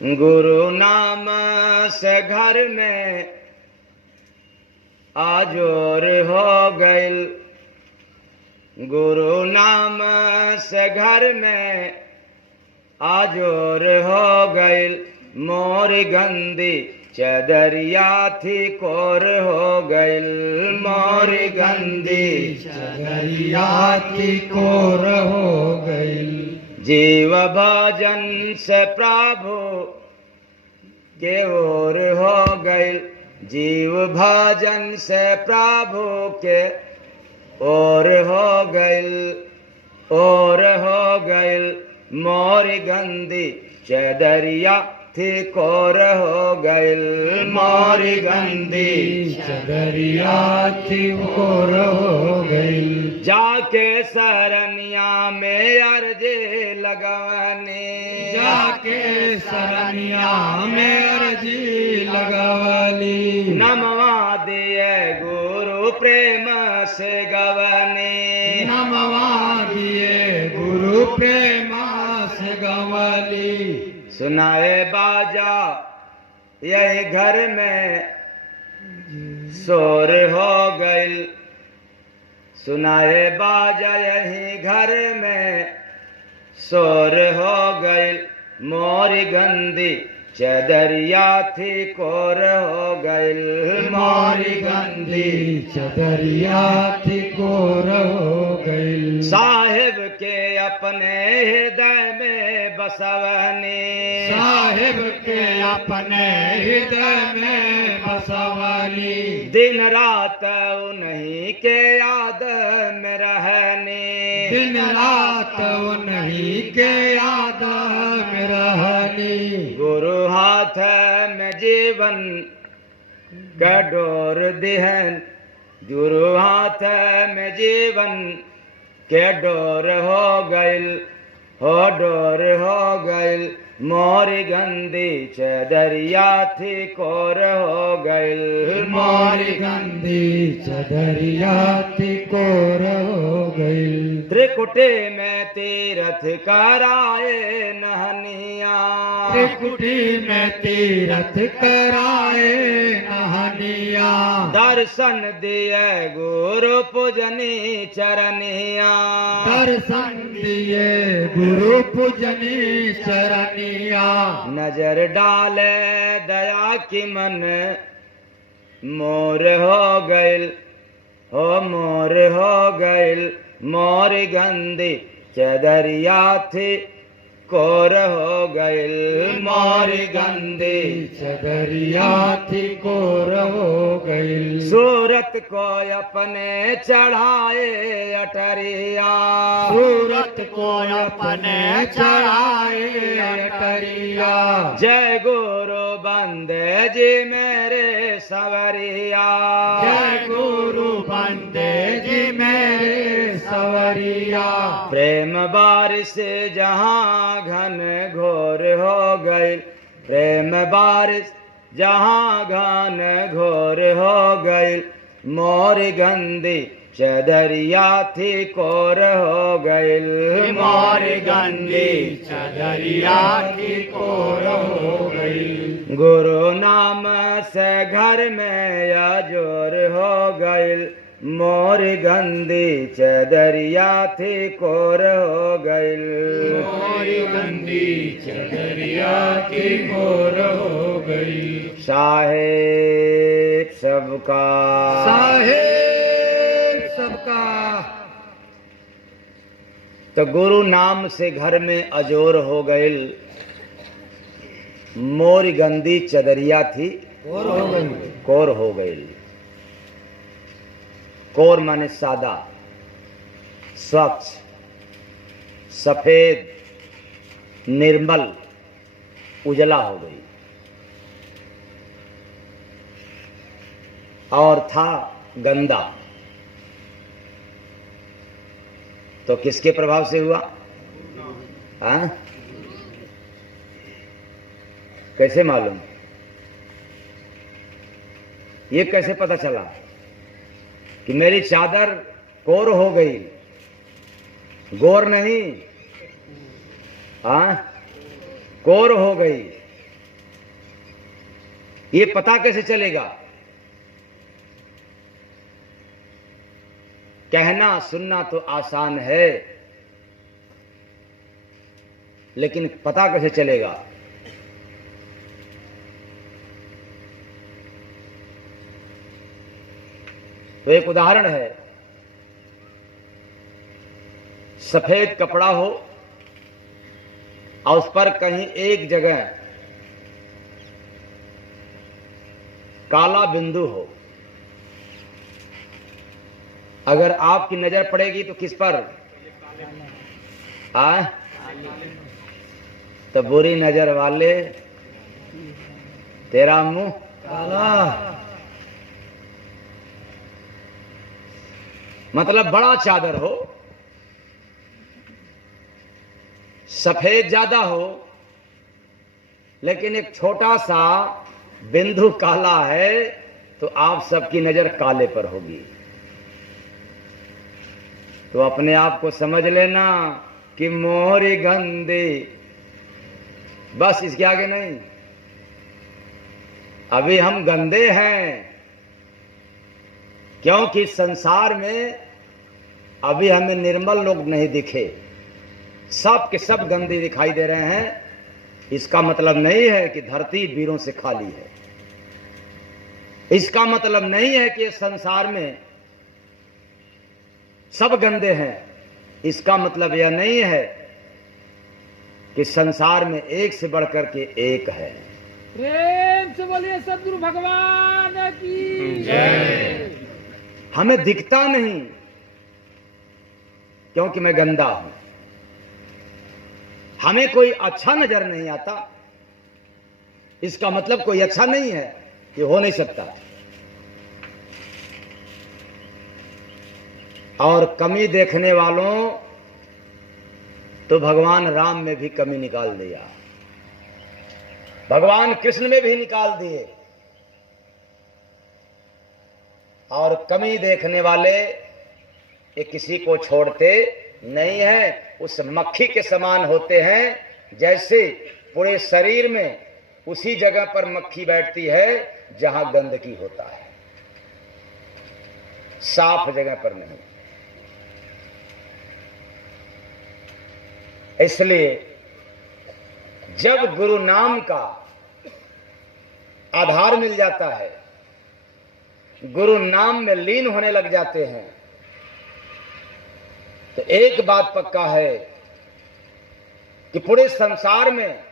गुरु नाम से घर में आजोर हो गइल। गुरु नाम से घर में आजोर हो गइल। मोरी गंदी चदरिया थी कोर हो गइल। मोरी गंदी चदरिया थी कोर हो गइल। जीव भजन से प्रभु के ओर हो गइल। जीव भजन से प्रभु के ओर हो गइल। ओर हो गइल। मोरी गंदी चदरिया थी कोर हो गइल। मोरी गंदी चदरिया थी कोर हो गइल। जाके सरनिया में अर्जी लगवनी। जाके सरनिया में अर्जी लगवली। नमवा दिए गुरु प्रेम से गवनी। नमवा दिए गुरु प्रेम से गवली। सुनाए बाजा यही घर में शोर हो गइल। सुनाए बाजा यही घर में शोर हो गइल। मोरी गंदी चदरिया थी कोर हो गइल। मोरी गंदी चदरिया थी कोर हो गइल। साहिब के अपने हृदय में बसवनी। साहिब के अपने हृदय में बसवली। दिन रात उन्हीं के याद में रहनी। दिन रात उन्हीं के याद में रहनी। गुरु हाथ में जीवन का डोर दिहन। गुरु हाथ में जीवन के डोर हो गइल। हो डोर हो गइल। मोरी गंदी चदरिया थी कोर हो गइल। मोरी गंदी चदरिया थी कोर हो गइल। त्रिकुटी में तीरथ कराए नहनिया। त्रिकुटी में तीरथ कराए नहनिया। दर्शन दिए गुरु पूजनी चरनिया। दर्शन दिए गुरु पूजनी चरनिया। नजर डाले दया की मन मोर हो गइल। हो मोर हो गइल। मोरी गंदी चदरिया थी कोर हो गइल। मोरी गंदी चदरिया थी कोर हो गइल। सूरत को अपने चढ़ाए अटरिया। सूरत को अपने चढ़ाए अटरिया। जय गुरु बंदे जी मेरे सवरिया। जय गुरु बंदे जी मेरे सवरिया। प्रेम बारिश जहाँ घन घोर हो गइल। प्रेम बारिश जहाँ घन घोर हो गइल। मोरी गंदी चदरिया थी कोर हो गइल। मोरी गंदी चदरिया थी कोर हो गइल। गुरु नाम से घर में अजोर हो गइल। मोरी गंदी चदरिया थी कोर हो गइल। मोरी गंदी चदरिया थी कोर हो गइल। साहेब सबका साहेब सबका। तो गुरु नाम से घर में अजोर हो गइल। मोरी गंदी चदरिया थी कोर हो गइल। कोर हो गइल। कोर माने सादा, स्वच्छ, सफेद, निर्मल, उजला हो गई। और था गंदा। तो किसके प्रभाव से हुआ? हाँ? कैसे मालूम? ये कैसे पता चला कि मेरी चादर कोर हो गई? गोर नहीं, हाँ, कोर हो गई। ये पता कैसे चलेगा? कहना सुनना तो आसान है, लेकिन पता कैसे चलेगा? तो एक उदाहरण है, सफेद कपड़ा हो और उस पर कहीं एक जगह काला बिंदु हो, अगर आपकी नजर पड़ेगी तो किस पर? तो बुरी नजर वाले तेरा मुंह काला। मतलब बड़ा चादर हो, सफेद ज्यादा हो, लेकिन एक छोटा सा बिंदु काला है, तो आप सबकी नजर काले पर होगी। तो अपने आप को समझ लेना कि मोहरी गंदी, बस इसके आगे नहीं। अभी हम गंदे हैं, क्योंकि संसार में अभी हमें निर्मल लोग नहीं दिखे, सब के सब गंदे दिखाई दे रहे हैं। इसका मतलब नहीं है कि धरती वीरों से खाली है, इसका मतलब नहीं है कि संसार में सब गंदे हैं, इसका मतलब यह नहीं है कि संसार में एक से बढ़कर के एक है। प्रेम से बोलिए सद्गुरु भगवान की जय। हमें दिखता नहीं क्योंकि मैं गंदा हूं, हमें कोई अच्छा नजर नहीं आता, इसका मतलब कोई अच्छा नहीं है, कि हो नहीं सकता। और कमी देखने वालों तो भगवान राम में भी कमी निकाल दिया, भगवान कृष्ण में भी निकाल दिए। और कमी देखने वाले ये किसी को छोड़ते नहीं है, उस मक्खी के समान होते हैं, जैसे पूरे शरीर में उसी जगह पर मक्खी बैठती है जहां गंदगी होता है, साफ जगह पर नहीं। इसलिए जब गुरु नाम का आधार मिल जाता है, गुरु नाम में लीन होने लग जाते हैं, तो एक बात पक्का है कि पूरे संसार में,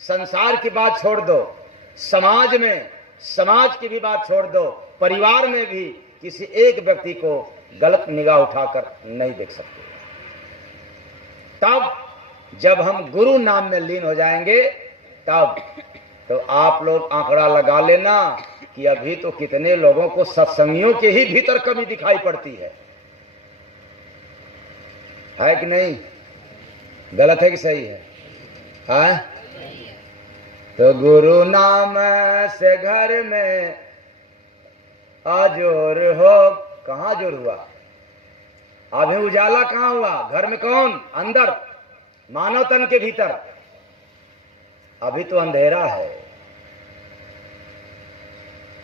संसार की बात छोड़ दो, समाज में समाज की भी बात छोड़ दो, परिवार में भी किसी एक व्यक्ति को गलत निगाह उठाकर नहीं देख सकते। तब जब हम गुरु नाम में लीन हो जाएंगे, तब तो आप लोग आंकड़ा लगा लेना कि अभी तो कितने लोगों को सत्संगियों के ही भीतर कमी दिखाई पड़ती है कि नहीं? गलत है कि सही है? तो गुरु नाम से घर में अजोर हो। कहां जोर हुआ? अभी उजाला कहां हुआ? घर में कौन? अंदर, मानव तन के भीतर। अभी तो अंधेरा है,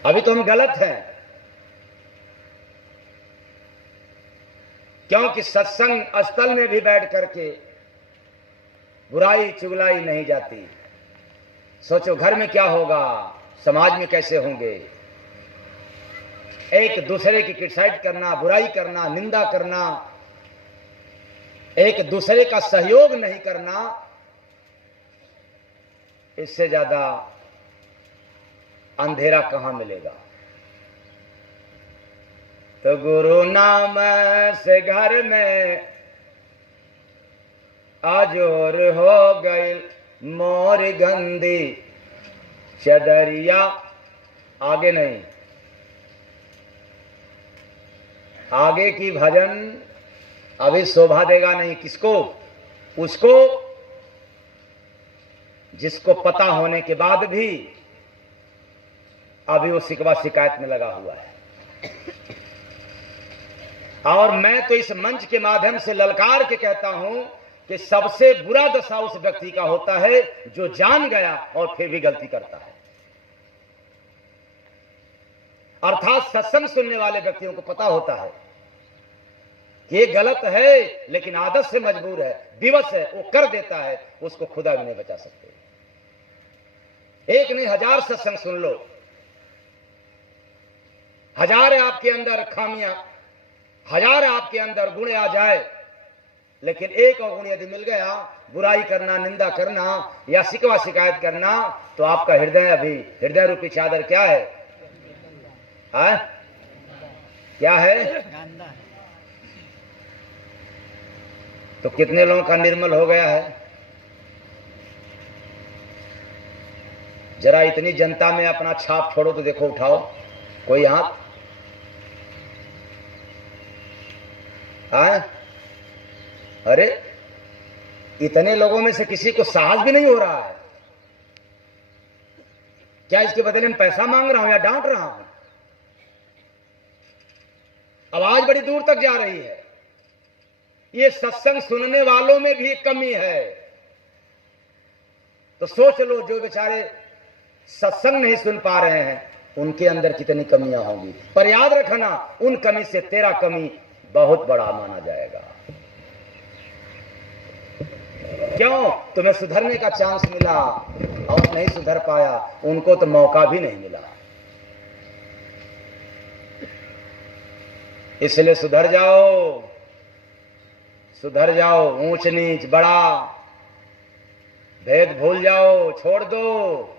अभी तो हम गलत हैं, क्योंकि सत्संग स्थल में भी बैठ करके बुराई चुगलाई नहीं जाती। सोचो घर में क्या होगा, समाज में कैसे होंगे। एक दूसरे की क्रिटिसाइज करना, बुराई करना, निंदा करना, एक दूसरे का सहयोग नहीं करना, इससे ज्यादा अंधेरा कहां मिलेगा। तो गुरु नाम से घर में आजोर हो गई मोर गंदी चदरिया। आगे नहीं, आगे की भजन अभी शोभा देगा नहीं। किसको? उसको जिसको पता होने के बाद भी अभी वो शिकवा शिकायत में लगा हुआ है। और मैं तो इस मंच के माध्यम से ललकार के कहता हूं कि सबसे बुरा दशा उस व्यक्ति का होता है जो जान गया और फिर भी गलती करता है। अर्थात सत्संग सुनने वाले व्यक्तियों को पता होता है कि ये गलत है, लेकिन आदत से मजबूर है, विवश है, वो कर देता है, उसको खुदा भी नहीं बचा सकते। एक नहीं 1000 सत्संग सुन लो, 1000 आपके अंदर खामियां, 1000 आपके अंदर गुण आ जाए, लेकिन एक गुण यदि मिल गया, बुराई करना, निंदा करना या शिकवा शिकायत करना, तो आपका हृदय रूपी चादर क्या है? क्या है? तो कितने लोगों का निर्मल हो गया है? जरा इतनी जनता में अपना छाप छोड़ो तो देखो, उठाओ कोई हाथ। अरे इतने लोगों में से किसी को साहस भी नहीं हो रहा है। क्या इसके बदले में पैसा मांग रहा हूं या डांट रहा हूं? आवाज बड़ी दूर तक जा रही है। ये सत्संग सुनने वालों में भी एक कमी है। तो सोच लो, जो बेचारे सत्संग नहीं सुन पा रहे हैं, उनके अंदर कितनी कमियां होंगी। पर याद रखना, उन कमी से तेरा कमी बहुत बड़ा माना जाएगा। क्यों? तुम्हें सुधरने का चांस मिला और नहीं सुधर पाया, उनको तो मौका भी नहीं मिला। इसलिए सुधर जाओ, सुधर जाओ। ऊंच नीच बड़ा भेद भूल जाओ, छोड़ दो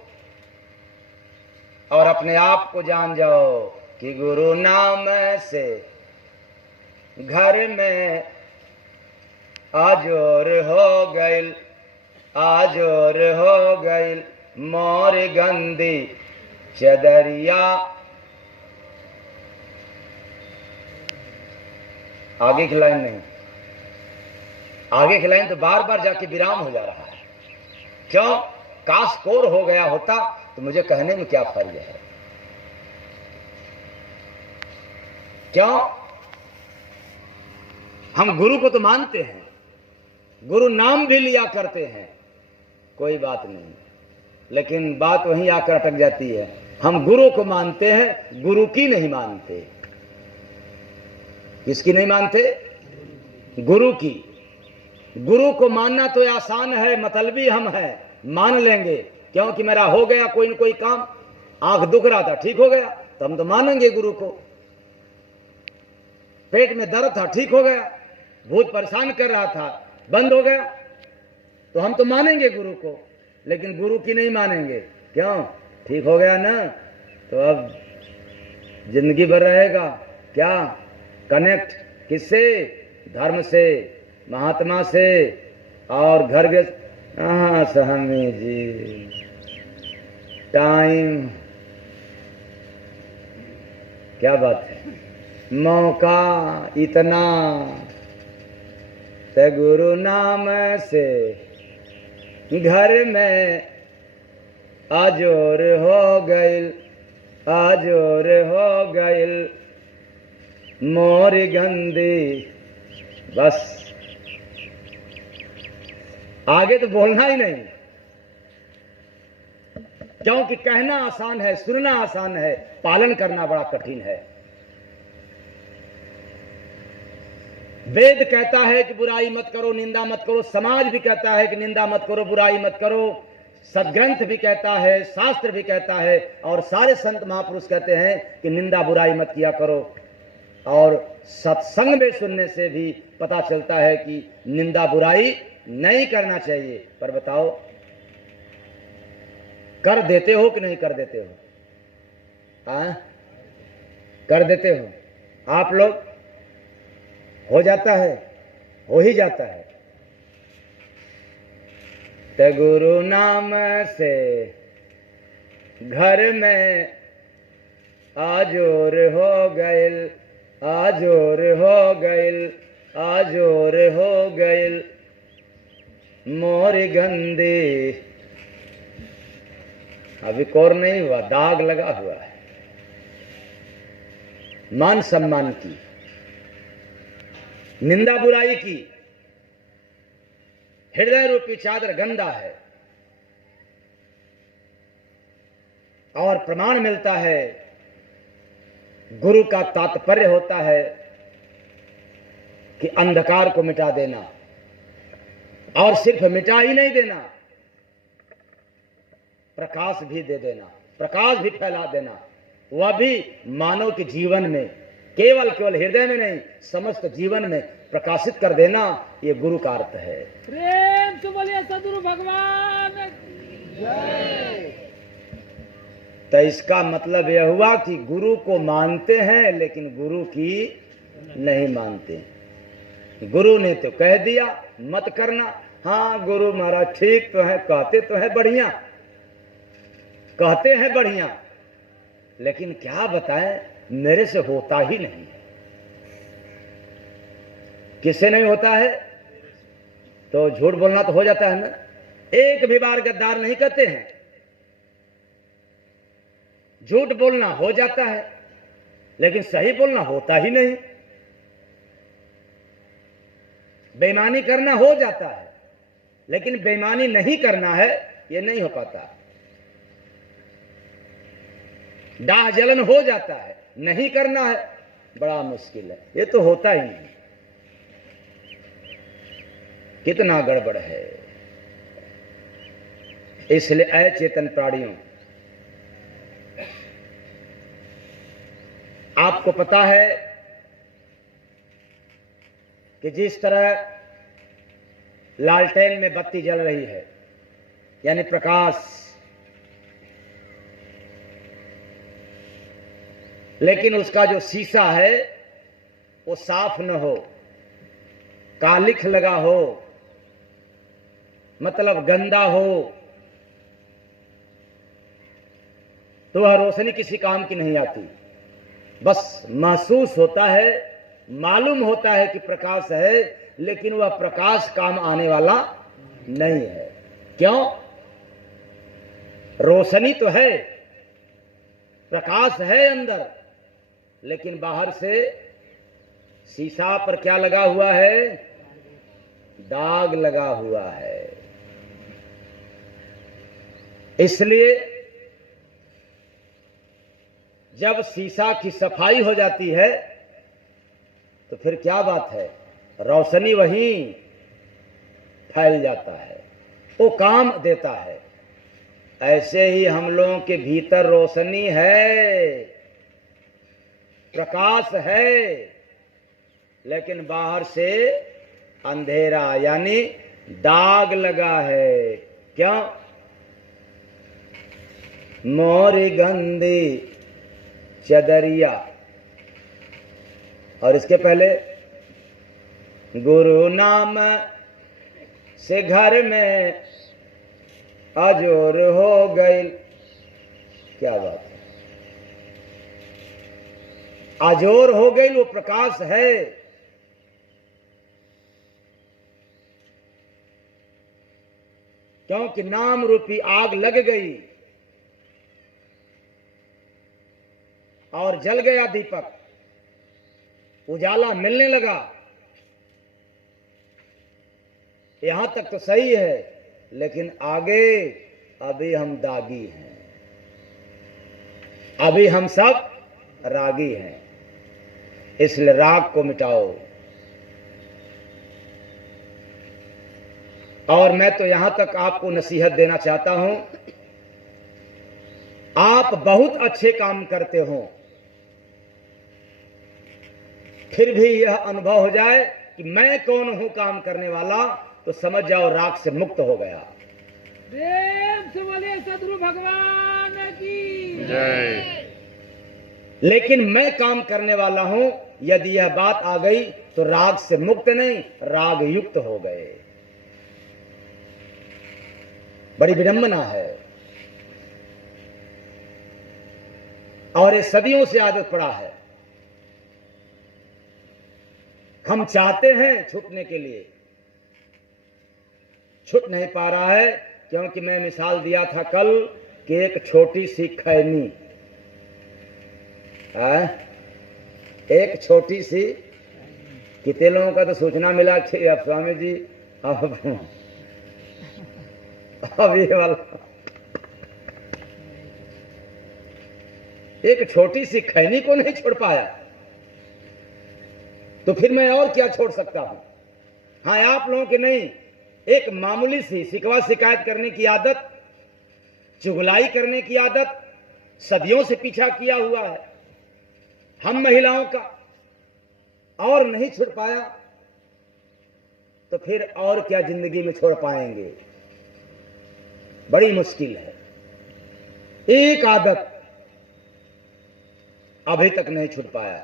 और अपने आप को जान जाओ कि गुरु नाम से घर में आजोर हो गइल, आजोर हो गइल मोर गंदी चदरिया। आगे की लाइन नहीं, आगे की लाइन तो बार बार जाके विराम हो जा रहा है। क्यों? काश कोर हो गया होता तो मुझे कहने में क्या फर्ज है। क्यों? हम गुरु को तो मानते हैं, गुरु नाम भी लिया करते हैं, कोई बात नहीं, लेकिन बात वहीं आकर अटक जाती है। हम गुरु को मानते हैं, गुरु की नहीं मानते। किसकी नहीं मानते? गुरु की। गुरु को मानना तो आसान है, मतलबी हम हैं, मान लेंगे क्योंकि मेरा हो गया कोई न कोई काम, आंख दुख रहा था ठीक हो गया तो हम तो मानेंगे गुरु को। पेट में दर्द था ठीक हो गया, भूत परेशान कर रहा था बंद हो गया, तो हम तो मानेंगे गुरु को। लेकिन गुरु की नहीं मानेंगे। क्यों? ठीक हो गया ना, तो अब जिंदगी भर रहेगा क्या कनेक्ट? किससे? धर्म से, महात्मा से और घर के। हाँ स्वामी जी, टाइम, क्या बात है, मौका इतना, ते गुरु नाम से घर में आजोर हो गइल, आजोर हो गइल मोर गंदी। बस आगे तो बोलना ही नहीं, क्योंकि कहना आसान है, सुनना आसान है, पालन करना बड़ा कठिन है। वेद कहता है कि बुराई मत करो, निंदा मत करो, समाज भी कहता है कि निंदा मत करो, बुराई मत करो, सदग्रंथ भी कहता है, शास्त्र भी कहता है, और सारे संत महापुरुष कहते हैं कि निंदा बुराई मत किया करो। और सत्संग में सुनने से भी पता चलता है कि निंदा बुराई नहीं करना चाहिए। पर बताओ, कर देते हो कि नहीं कर देते हो? कर देते हो आप लोग? हो जाता है, हो ही जाता है। ते गुरु नाम से घर में आजोर हो गइल, आजोर हो गइल, आजोर हो गइल मोर गंदी। अभी कोर नहीं हुआ, दाग लगा हुआ है। मान सम्मान की, निंदा बुराई की, हृदय रूपी चादर गंदा है। और प्रमाण मिलता है गुरु का तात्पर्य होता है कि अंधकार को मिटा देना, और सिर्फ मिटा ही नहीं देना, प्रकाश भी दे देना, प्रकाश भी फैला देना, वह भी मानव के जीवन में, केवल हृदय में नहीं, समस्त जीवन में प्रकाशित कर देना। ये गुरु का अर्थ है। प्रेम से बोलिए सदगुरु भगवान की जय। तो इसका मतलब यह हुआ कि गुरु को मानते हैं लेकिन गुरु की नहीं मानते। गुरु ने तो कह दिया मत करना, हाँ गुरु महाराज ठीक तो है, कहते तो है बढ़िया, कहते हैं बढ़िया, लेकिन क्या बताएं मेरे से होता ही नहीं। किससे नहीं होता है? तो झूठ बोलना तो हो जाता है ना। एक भी बार गद्दार नहीं कहते हैं, झूठ बोलना हो जाता है, लेकिन सही बोलना होता ही नहीं। बेईमानी करना हो जाता है, लेकिन बेईमानी नहीं करना है ये नहीं हो पाता। डाह जलन हो जाता है, नहीं करना है बड़ा मुश्किल है, ये तो होता ही नहीं। कितना गड़बड़ है। इसलिए अचेतन प्राणियों, आपको पता है कि जिस तरह लालटेन में बत्ती जल रही है, यानी प्रकाश, लेकिन उसका जो शीशा है वो साफ न हो, कालिख लगा हो, मतलब गंदा हो, तो वह रोशनी किसी काम की नहीं आती। बस महसूस होता है, मालूम होता है कि प्रकाश है, लेकिन वह प्रकाश काम आने वाला नहीं है। क्यों? रोशनी तो है, प्रकाश है अंदर, लेकिन बाहर से शीशा पर क्या लगा हुआ है? दाग लगा हुआ है। इसलिए जब शीशा की सफाई हो जाती है तो फिर क्या बात है, रोशनी वहीं फैल जाता है, वो काम देता है। ऐसे ही हम लोगों के भीतर रोशनी है, प्रकाश है, लेकिन बाहर से अंधेरा यानी दाग लगा है। क्यों? मोरी गंदी चदरिया, और इसके पहले गुरु नाम से घर में अजोर हो गई। क्या बात है, अजोर हो गई, वो प्रकाश है। क्योंकि नाम रूपी आग लग गई और जल गया दीपक, उजाला मिलने लगा। यहां तक तो सही है, लेकिन आगे अभी हम दागी हैं, अभी हम सब रागी हैं। इसलिए राग को मिटाओ। और मैं तो यहां तक आपको नसीहत देना चाहता हूं, आप बहुत अच्छे काम करते हो, फिर भी यह अनुभव हो जाए कि मैं कौन हूं काम करने वाला, तो समझ जाओ राग से मुक्त हो गया। प्रेम से बोलिए सदगुरु भगवान की जय। लेकिन मैं काम करने वाला हूं, यदि यह बात आ गई तो राग से मुक्त नहीं, राग युक्त हो गए। बड़ी विडंबना है, और ये सदियों से आदत पड़ा है। हम चाहते हैं छूटने के लिए, छूट नहीं पा रहा है। क्योंकि मैं मिसाल दिया था कल कि एक छोटी सी खैनी, एक छोटी सी, कितने लोगों का तो सूचना मिला कि अब स्वामी जी अब ये वाला एक छोटी सी खैनी को नहीं छोड़ पाया, तो फिर मैं और क्या छोड़ सकता हूं। हाँ, आप लोगों की नहीं, एक मामूली सी शिकवा शिकायत करने की आदत, चुगलाई करने की आदत सदियों से पीछा किया हुआ है हम महिलाओं का, और नहीं छुड़ पाया तो फिर और क्या जिंदगी में छोड़ पाएंगे। बड़ी मुश्किल है। एक आदत अभी तक नहीं छूट पाया,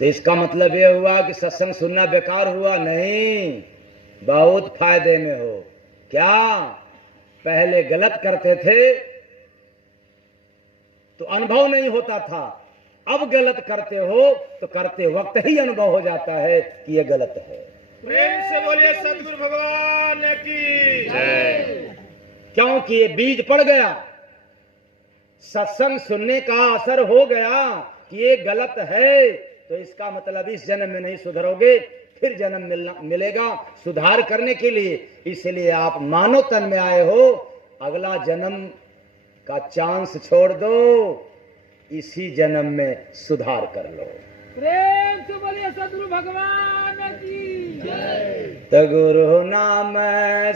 तो इसका मतलब यह हुआ कि सत्संग सुनना बेकार हुआ? नहीं, बहुत फायदे में हो। क्या पहले गलत करते थे तो अनुभव नहीं होता था, अब गलत करते हो तो करते वक्त ही अनुभव हो जाता है कि यह गलत है। प्रेम से बोलिए सदगुरु भगवान की जय। क्योंकि ये बीज पड़ गया, सत्संग सुनने का असर हो गया कि ये गलत है, तो इसका मतलब इस जन्म में नहीं सुधरोगे, फिर जन्म मिलेगा सुधार करने के लिए। इसलिए आप मानव तन में आए हो, अगला जन्म का चांस छोड़ दो, इसी जन्म में सुधार कर लो। प्रेम से बोलिए सदगुरु भगवान की जय। तो गुरु नाम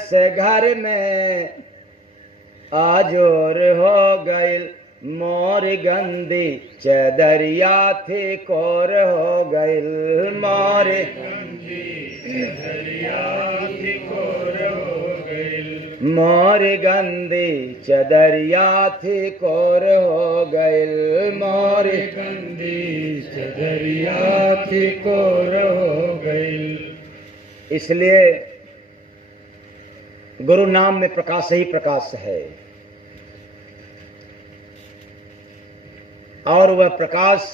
से घर में आजोर हो गईल, मोर गंदी चदरिया थी कोर हो गईल, मोर गंदी चदरिया थी कोर हो गईल, मोर गंदी चदरिया थी कोर हो गईल, मोर गंदी चदरिया थी कोर हो गईल। इसलिए गुरु नाम में प्रकाश ही प्रकाश है, और वह प्रकाश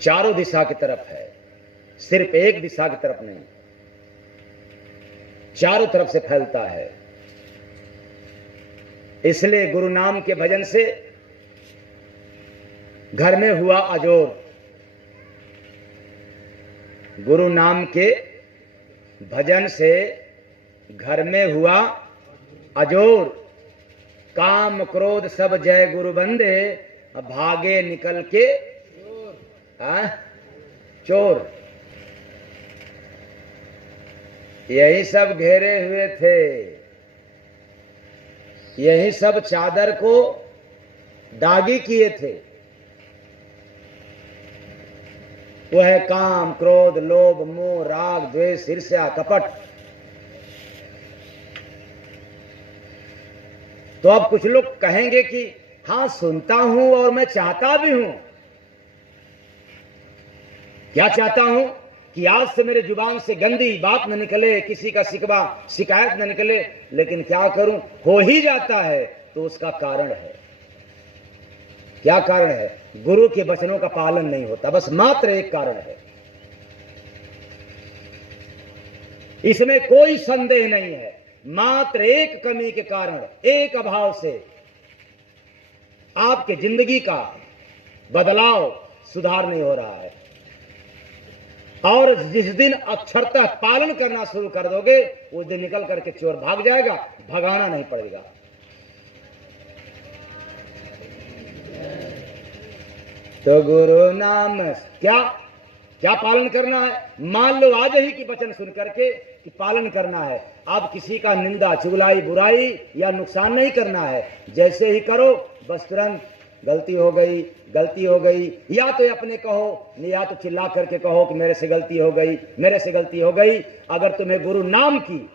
चारों दिशा की तरफ है, सिर्फ एक दिशा की तरफ नहीं, चारों तरफ से फैलता है। इसलिए गुरु नाम के भजन से घर में हुआ अजोर, गुरु नाम के भजन से घर में हुआ अजोर, काम क्रोध सब जय गुरु बंदे, भागे निकल के चोर। यही सब घेरे हुए थे, यही सब चादर को दागी किए थे। वह काम क्रोध लोभ मोह राग द्वेष ईर्ष्या कपट। तो अब कुछ लोग कहेंगे कि हाँ सुनता हूं और मैं चाहता भी हूं। क्या चाहता हूं कि आज से मेरे जुबान से गंदी बात न निकले, किसी का शिकवा शिकायत न निकले, लेकिन क्या करूं, हो ही जाता है। तो उसका कारण है, क्या कारण है? गुरु के वचनों का पालन नहीं होता, बस मात्र एक कारण है। इसमें कोई संदेह नहीं है, मात्र एक कमी के कारण, एक अभाव से आपके जिंदगी का बदलाव सुधार नहीं हो रहा है। और जिस दिन अक्षरतः पालन करना शुरू कर दोगे, उस दिन निकल करके चोर भाग जाएगा, भगाना नहीं पड़ेगा। तो गुरु नाम क्या क्या पालन करना है? मान लो आज ही की वचन सुन करके कि पालन करना है। अब किसी का निंदा चुगलाई बुराई या नुकसान नहीं करना है। जैसे ही करो बस तुरंत गलती हो गई, गलती हो गई, या तो अपने कहो, या तो चिल्ला करके कहो कि मेरे से गलती हो गई, मेरे से गलती हो गई। अगर तुम्हें गुरु नाम की,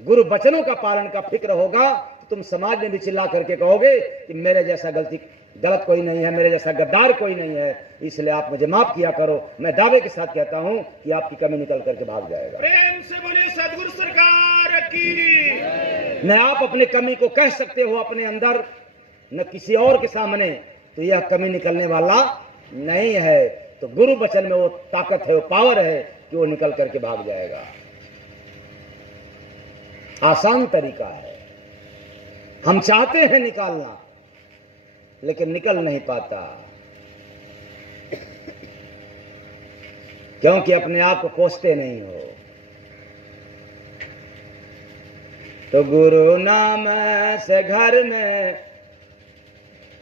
गुरु वचनों का पालन का फिक्र होगा तो तुम समाज में भी चिल्ला करके कहोगे कि मेरे जैसा गलत कोई नहीं है, मेरे जैसा गद्दार कोई नहीं है, इसलिए आप मुझे माफ किया करो। मैं दावे के साथ कहता हूं कि आपकी कमी निकल करके भाग जाएगा। प्रेम से बोलिए सदगुरु सरकार की। न आप अपने कमी को कह सकते हो अपने अंदर, न किसी और के सामने, तो यह कमी निकलने वाला नहीं है। तो गुरु वचन में वो ताकत है, वो पावर है कि वो निकल करके भाग जाएगा। आसान तरीका है, हम चाहते हैं निकालना लेकिन निकल नहीं पाता, क्योंकि अपने आप को कोसते नहीं हो। तो गुरु नाम से घर में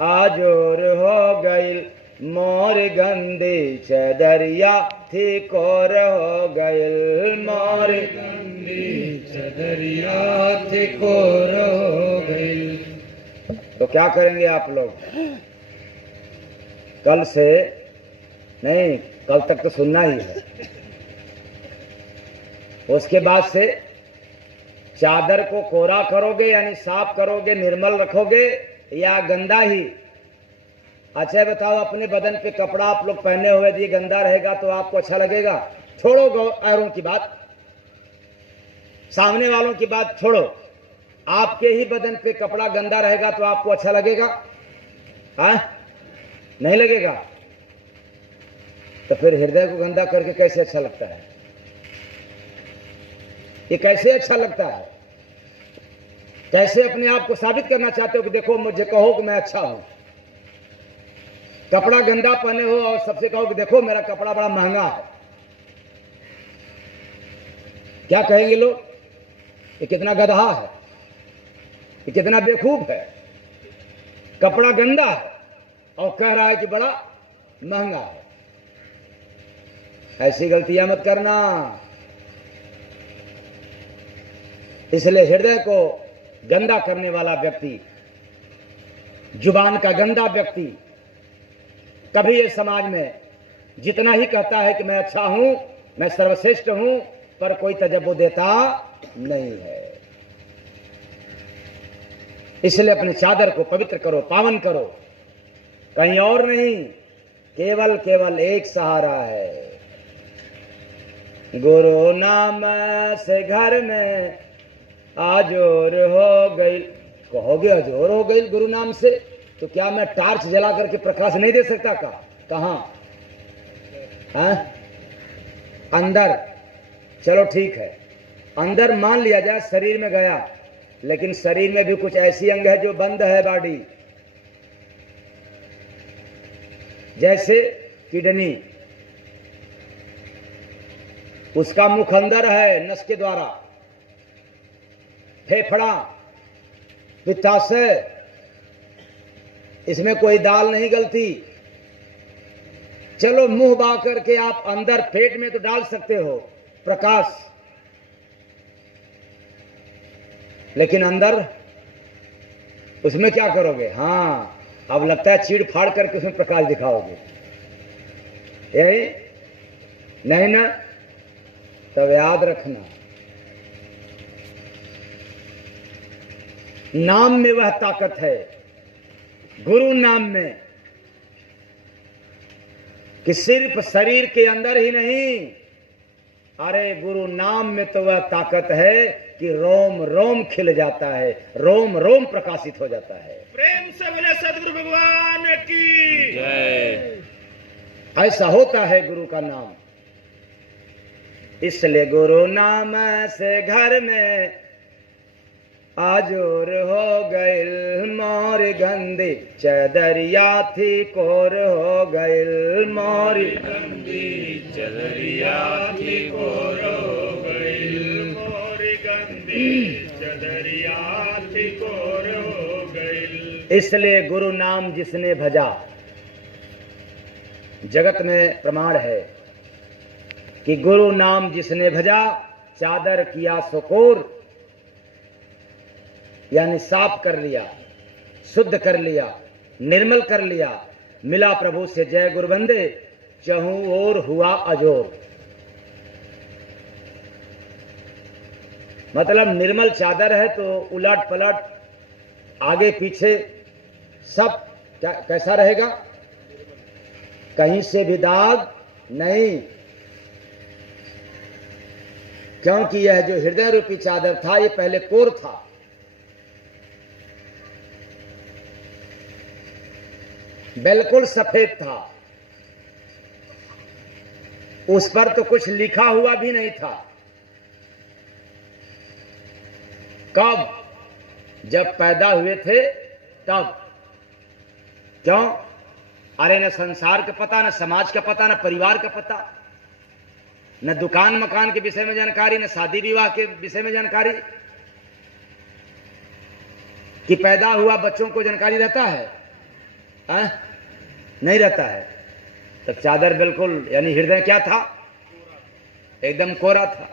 आजोर हो गई, मोर गंदी चदरिया थी कोर हो गई, मोर गंदी चदरिया थी कोर हो गई। तो क्या करेंगे आप लोग? कल से नहीं, कल तक तो सुनना ही है, उसके बाद से चादर को कोरा करोगे यानी साफ करोगे, निर्मल रखोगे या गंदा ही? अच्छा बताओ, अपने बदन पे कपड़ा आप लोग पहने हुए ये गंदा रहेगा तो आपको अच्छा लगेगा? छोड़ो औरों की बात, सामने वालों की बात छोड़ो, आपके ही बदन पे कपड़ा गंदा रहेगा तो आपको अच्छा लगेगा? नहीं लगेगा। तो फिर हृदय को गंदा करके कैसे अच्छा लगता है? ये कैसे अच्छा लगता है? कैसे अपने आप को साबित करना चाहते हो कि देखो मुझे कहो कि मैं अच्छा हूं? कपड़ा गंदा पहने हो और सबसे कहो कि देखो मेरा कपड़ा बड़ा महंगा है, क्या कहेंगे लोग? ये कितना गधा है, ये कितना बेवकूफ है। कपड़ा गंदा है और कह रहा है कि बड़ा महंगा है। ऐसी गलतियां मत करना। इसलिए हृदय को गंदा करने वाला व्यक्ति, जुबान का गंदा व्यक्ति, कभी ये समाज में जितना ही कहता है कि मैं अच्छा हूं, मैं सर्वश्रेष्ठ हूं, पर कोई तजब्बो देता नहीं है। इसलिए अपने चादर को पवित्र करो, पावन करो, कहीं और नहीं, केवल केवल एक सहारा है। गुरु नाम से घर में आजोर हो गई। कहोगे अजोर हो गई गुरु नाम से, तो क्या मैं टार्च जला करके प्रकाश नहीं दे सकता? कहां? अंदर, चलो ठीक है, अंदर मान लिया जाए शरीर में गया, लेकिन शरीर में भी कुछ ऐसी अंग है जो बंद है बॉडी, जैसे किडनी, उसका मुख अंदर है नस के द्वारा, फेफड़ा, पित्ताशय, इसमें कोई दाल नहीं गलती। चलो मुंह बा करके आप अंदर पेट में तो डाल सकते हो प्रकाश, लेकिन अंदर उसमें क्या करोगे? हाँ, अब लगता है चीड़ फाड़ करके उसमें प्रकाश दिखाओगे, यही नहीं ना? तब याद रखना, नाम में वह ताकत है, गुरु नाम में, कि सिर्फ शरीर के अंदर ही नहीं, अरे गुरु नाम में तो वह ताकत है कि रोम रोम खिल जाता है, रोम रोम प्रकाशित हो जाता है। प्रेम से बोले सदगुरु भगवान की जय। ऐसा होता है गुरु का नाम। इसलिए गुरु नाम से घर में आजोर हो गइल, मोर गंदी चदरिया थी कोर हो गइल, मोर गंदी चदरिया थी कोर हो गइल, मोर गंदी चदरिया थी कोर हो गइल। इसलिए गुरु नाम जिसने भजा, जगत में प्रमाण है कि गुरु नाम जिसने भजा, चादर किया सुकोर, यानी साफ कर लिया, शुद्ध कर लिया, निर्मल कर लिया, मिला प्रभु से जय गुरु बंदे, चहु ओर हुआ अजोर। मतलब निर्मल चादर है तो उलट पलट, आगे पीछे सब कैसा रहेगा? कहीं से भी दाग नहीं, क्योंकि यह जो हृदय रूपी चादर था ये पहले कोर था, बिल्कुल सफेद था, उस पर तो कुछ लिखा हुआ भी नहीं था। कब? जब पैदा हुए थे तब। क्यों? अरे न संसार का पता, न समाज का पता, न परिवार का पता, न दुकान मकान के विषय में जानकारी, न शादी विवाह के विषय में जानकारी, कि पैदा हुआ बच्चों को जानकारी रहता है? नहीं रहता है। तब चादर बिल्कुल, यानी हृदय क्या था? एकदम कोरा था।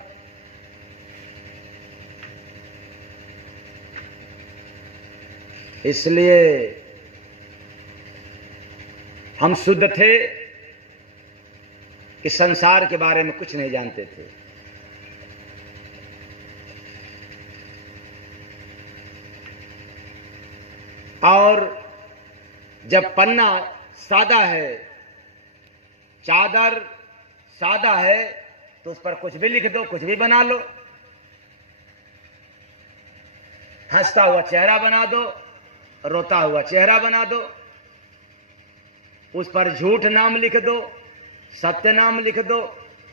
इसलिए हम शुद्ध थे कि संसार के बारे में कुछ नहीं जानते थे। और जब पन्ना सादा है, चादर सादा है, तो उस पर कुछ भी लिख दो, कुछ भी बना लो। हंसता हुआ चेहरा बना दो, रोता हुआ चेहरा बना दो, उस पर झूठ नाम लिख दो, सत्य नाम लिख दो,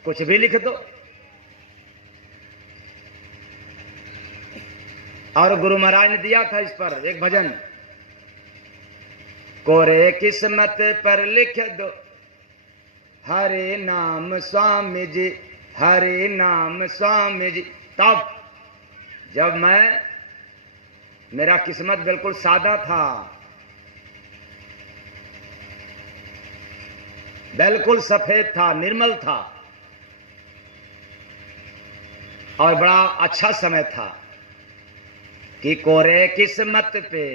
कुछ भी लिख दो। और गुरु महाराज ने दिया था इस पर एक भजन, कोरे किस्मत पर लिख दो हरे नाम स्वामी जी, हरे नाम स्वामी जी। तब जब मेरा किस्मत बिल्कुल सादा था, बिल्कुल सफेद था, निर्मल था, और बड़ा अच्छा समय था कि कोरे किस्मत पे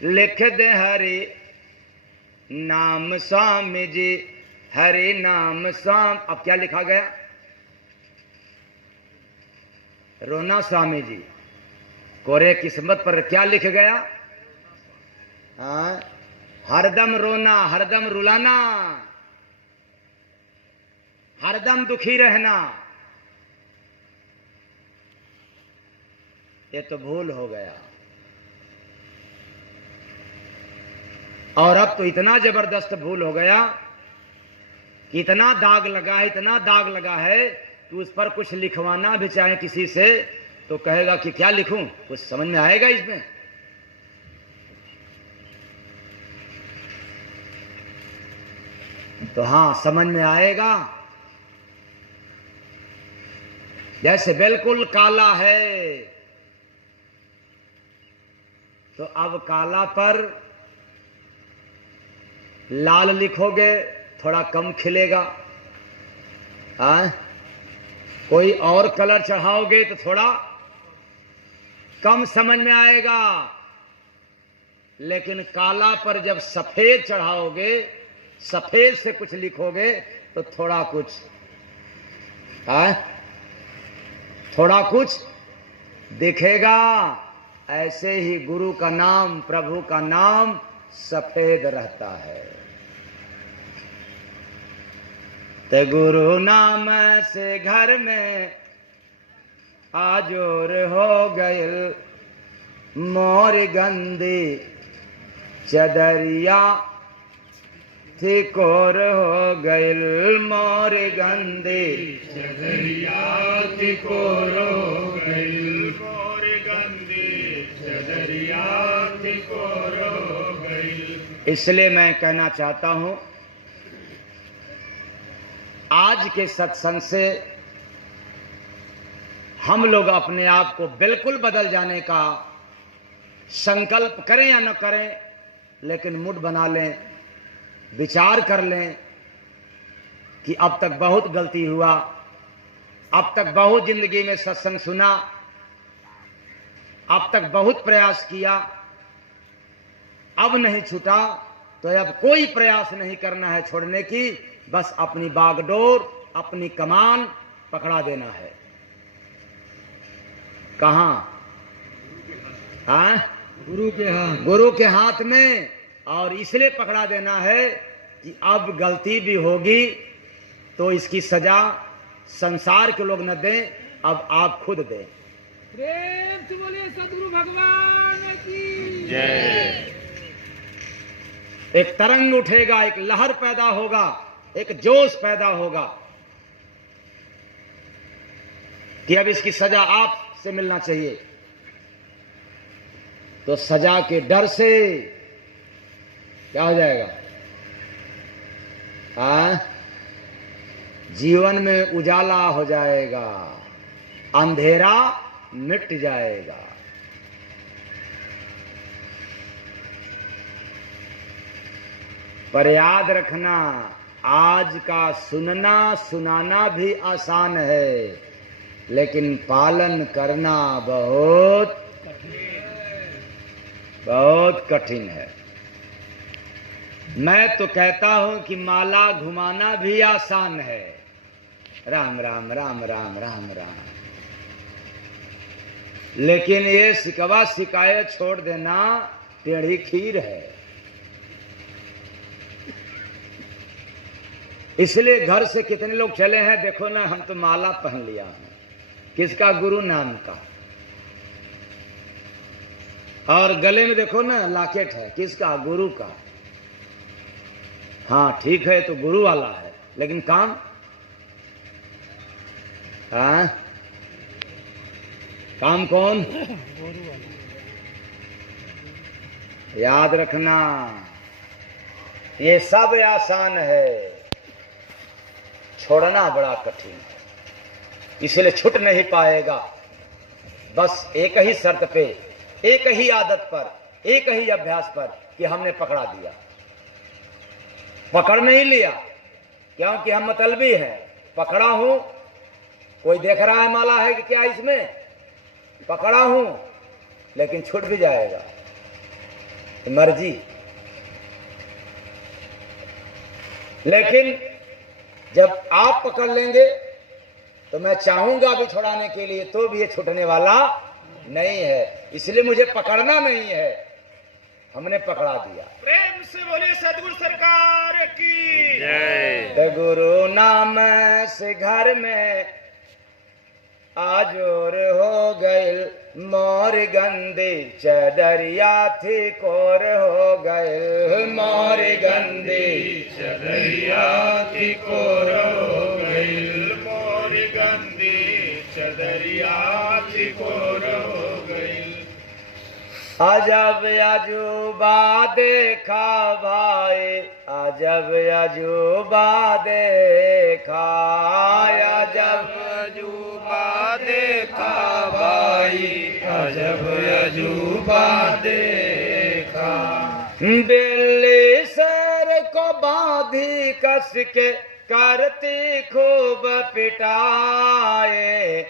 लिख दे हरि नाम स्वामी जी, हरि नाम स्वामी। अब क्या लिखा गया? रोना स्वामी जी। कोरे किस्मत पर क्या लिख गया? हरदम रोना, हरदम रुलाना, हरदम दुखी रहना। ये तो भूल हो गया। और अब तो इतना जबरदस्त भूल हो गया कि इतना दाग लगा है, इतना दाग लगा है कि उस पर कुछ लिखवाना भी चाहे किसी से तो कहेगा कि क्या लिखूं, कुछ समझ में आएगा इसमें? तो हां, समझ में आएगा। जैसे बिल्कुल काला है तो अब काला पर लाल लिखोगे थोड़ा कम खिलेगा। कोई और कलर चढ़ाओगे तो थोड़ा कम समझ में आएगा। लेकिन काला पर जब सफेद चढ़ाओगे, सफेद से कुछ लिखोगे तो थोड़ा कुछ दिखेगा। ऐसे ही गुरु का नाम, प्रभु का नाम सफेद रहता है। ते गुरु नाम से घर में आजोर हो गइल, मोर गंदी चदरिया थी कोर हो गइल, मोर गंदी चदरिया थी कोर हो गइल, मोर गंदी चदरिया थी कोर हो गइल। इसलिए मैं कहना चाहता हूं, आज के सत्संग से हम लोग अपने आप को बिल्कुल बदल जाने का संकल्प करें या न करें, लेकिन मूड बना लें, विचार कर लें कि अब तक बहुत गलती हुआ, अब तक बहुत जिंदगी में सत्संग सुना, अब तक बहुत प्रयास किया, अब नहीं छूटा तो अब कोई प्रयास नहीं करना है छोड़ने की। बस अपनी बागडोर, अपनी कमान पकड़ा देना है। कहां? गुरु के हाथ, गुरु के हाथ में। और इसलिए पकड़ा देना है कि अब गलती भी होगी तो इसकी सजा संसार के लोग न दें, अब आप खुद दें। प्रेम से बोलिए सदगुरु भगवान की जय। एक तरंग उठेगा, एक लहर पैदा होगा, एक जोश पैदा होगा कि अब इसकी सजा आपसे मिलना चाहिए। तो सजा के डर से क्या हो जाएगा? जीवन में उजाला हो जाएगा, अंधेरा मिट जाएगा। पर याद रखना, आज का सुनना सुनाना भी आसान है, लेकिन पालन करना बहुत बहुत कठिन है। मैं तो कहता हूं कि माला घुमाना भी आसान है। राम राम राम राम राम राम, लेकिन ये सिकवा शिकायत छोड़ देना टेढ़ी खीर है। इसलिए घर से कितने लोग चले हैं, देखो ना, हम तो माला पहन लिया है, किसका? गुरु नाम का। और गले में देखो ना लॉकेट है, किसका? गुरु का। हाँ ठीक है, तो गुरु वाला है, लेकिन काम? हाँ, काम कौन? याद रखना, ये सब आसान है, छोड़ना बड़ा कठिन है। इसलिए छूट नहीं पाएगा। बस एक ही शर्त पे, एक ही आदत पर, एक ही अभ्यास पर कि हमने पकड़ा दिया। पकड़ नहीं लिया क्योंकि हम मतलबी हैं। पकड़ा हूं, कोई देख रहा है माला है कि क्या इसमें? पकड़ा हूं, लेकिन छूट भी जाएगा, मर्जी। लेकिन जब आप पकड़ लेंगे तो मैं चाहूंगा भी छुड़ाने के लिए, तो भी ये छूटने वाला नहीं है। इसलिए मुझे पकड़ना नहीं है, हमने पकड़ा दिया। प्रेम से बोलिए सदगुरु सरकार की जय। तो गुरु नाम से घर में आजोर हो गइल, मोर गंदी चदरिया थी कोर हो गए, मोर गंदी चदरिया थी कोर हो गई, मोर गंदी चदरिया थी कोर हो गई। अजब अजूबा देखा भाई, अजब अजूबा देखा, अजब अजूबा देखा भाई, अजब अजूबा देखा। बिल्ली सर को बांधी कस के करती खूब पिटाए,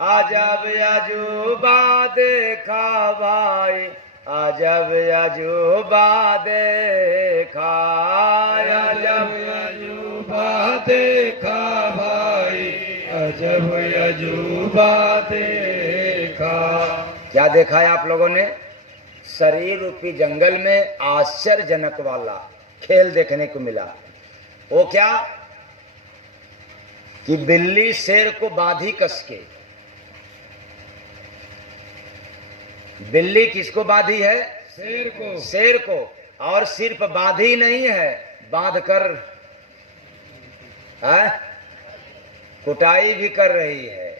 अजब अजूबा देखा भाई, अजब अजूबा देखा, अजब अजूबा देखा भाई, अजब अजूबा देखा। क्या देखा है आप लोगों ने? शरीर रूपी जंगल में आश्चर्यजनक वाला खेल देखने को मिला। वो क्या कि बिल्ली शेर को बांधी कस के। बिल्ली किसको बांधी है? शेर को। शेर को। और सिर्फ बांधी नहीं है, बांध कर कुटाई भी कर रही है।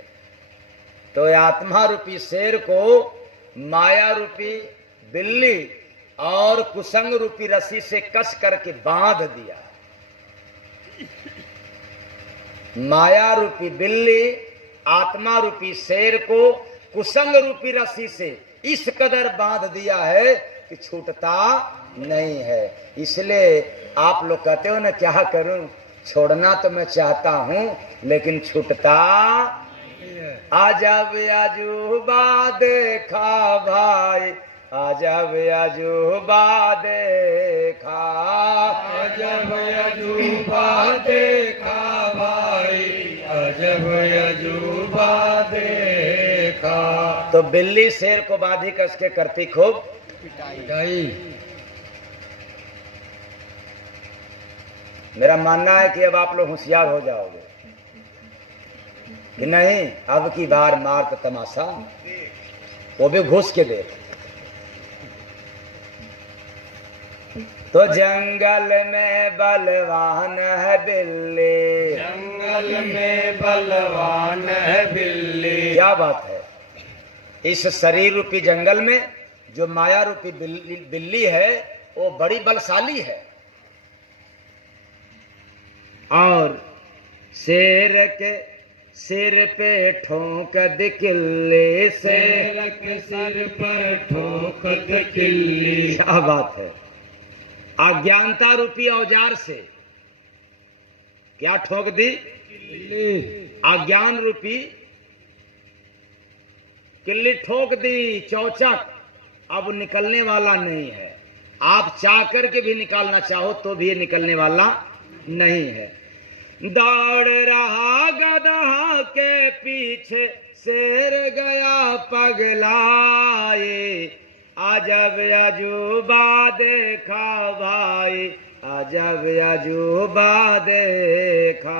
तो आत्मा रूपी शेर को माया रूपी बिल्ली और कुसंग रूपी रस्सी से कस करके बांध दिया। माया रूपी बिल्ली आत्मा रूपी शेर को कुसंग रूपी रस्सी से इस कदर बांध दिया है कि छूटता नहीं है। इसलिए आप लोग कहते हो ना, क्या करूं, छोड़ना तो मैं चाहता हूं लेकिन छूटता। अजब अजूबा देखा भाई, अजब अजूबा देखा, अजब अजूबा देखा भाई, अजब अजूबा देखा। तो बिल्ली शेर को बांधी कस के करती खूब पिटाई। मेरा मानना है कि अब आप लोग होशियार हो जाओगे कि नहीं, अब की बार मार तो तमाशा, वो भी घुस के देख। तो जंगल में बलवान है बिल्ली, जंगल में बलवान है बिल्ली। क्या बात है। इस शरीर रूपी जंगल में जो माया रूपी बिल्ली है वो बड़ी बलशाली है। और शेर के सिर पे ठोक दे किल्ली से, शेर के सिर पर ठोक दे किल्ली। क्या बात है। अज्ञानता रूपी औजार से क्या ठोक दी? अज्ञान रूपी किल्ली ठोक दी, चौचक। अब निकलने वाला नहीं है। आप चाह करके भी निकालना चाहो तो भी ये निकलने वाला नहीं है। दौड़ रहा गदहा के पीछे, शेर गया पगलाए। अजब अजूबा देखा भाई, अजब अजूबा देखा,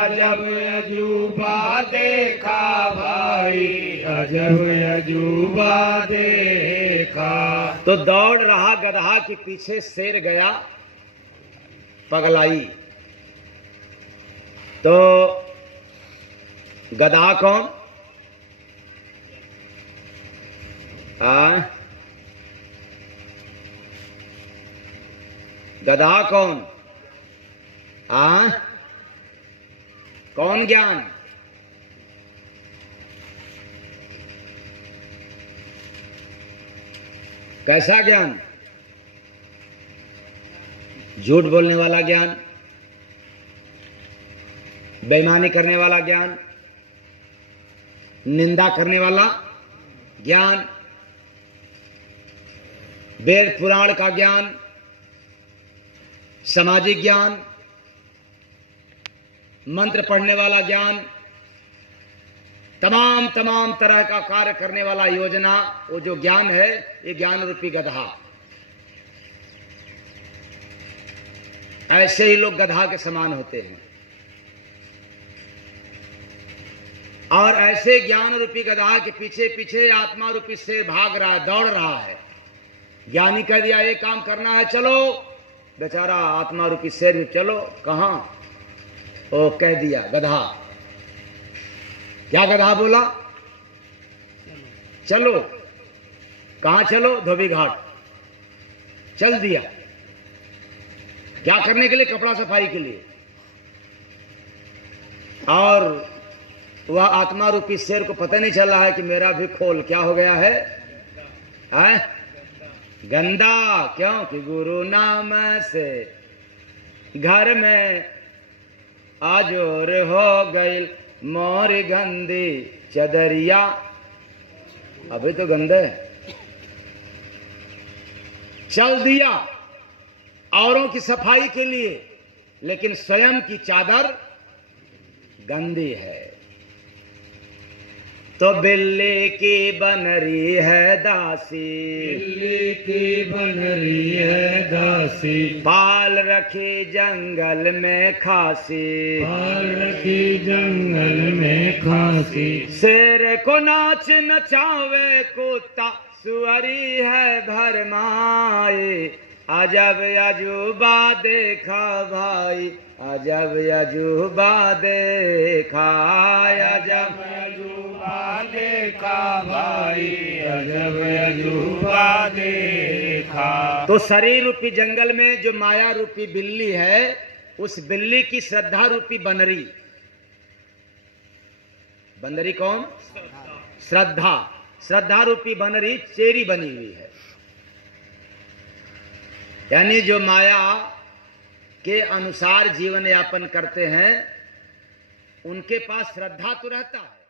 अजब अजूबा देखा भाई, अजब अजूबा देखा। तो दौड़ रहा गदहा के पीछे, शेर गया पगलाई। तो गदहा कौन? गदहा कौन? कौन ज्ञान? कैसा ज्ञान? झूठ बोलने वाला ज्ञान, बेईमानी करने वाला ज्ञान, निंदा करने वाला ज्ञान, वेद पुराण का ज्ञान, सामाजिक ज्ञान, मंत्र पढ़ने वाला ज्ञान, तमाम तरह का कार्य करने वाला योजना, वो जो ज्ञान है, ये ज्ञान रूपी गदहा। ऐसे ही लोग गदहा के समान होते हैं। और ऐसे ज्ञान रूपी गदहा के पीछे पीछे आत्मा रूपी शेर भाग रहा है, दौड़ रहा है। ज्ञानी कह दिया ये काम करना है, चलो। बेचारा आत्मा रूपी शेर में, चलो कहां? ओ कह दिया गदहा। क्या गदहा बोला? चलो। कहां चलो? धोबी घाट। चल दिया। क्या करने के लिए? कपड़ा सफाई के लिए। और वह आत्मा रूपी शेर को पता नहीं चल रहा है कि मेरा भी खोल क्या हो गया है, गंदा। क्यों? कि गुरु नाम से घर में आजोर हो गई मोरी गंदी चदरिया। अभी तो गंदे है। चल दिया औरों की सफाई के लिए, लेकिन स्वयं की चादर गंदी है। तो बिल्ली की बन रही है दासी, बिल्ली की बन रही है दासी, पाल रखी जंगल में खासी, पाल रखी जंगल में खासी। शेर को नाच नचावे कुत्ता, सुअरी है भरमाए। अजब अजूबा देखा भाई, अजब अजूबा देखा, अजब अजूबा देखा भाई, अजब अजूबा देखा। तो शरीर रूपी जंगल में जो माया रूपी बिल्ली है, उस बिल्ली की श्रद्धा रूपी बनरी। बनरी कौन? श्रद्धा। श्रद्धा रूपी बनरी चेरी बनी हुई है। यानी जो माया के अनुसार जीवन यापन करते हैं, उनके पास श्रद्धा तो रहता है।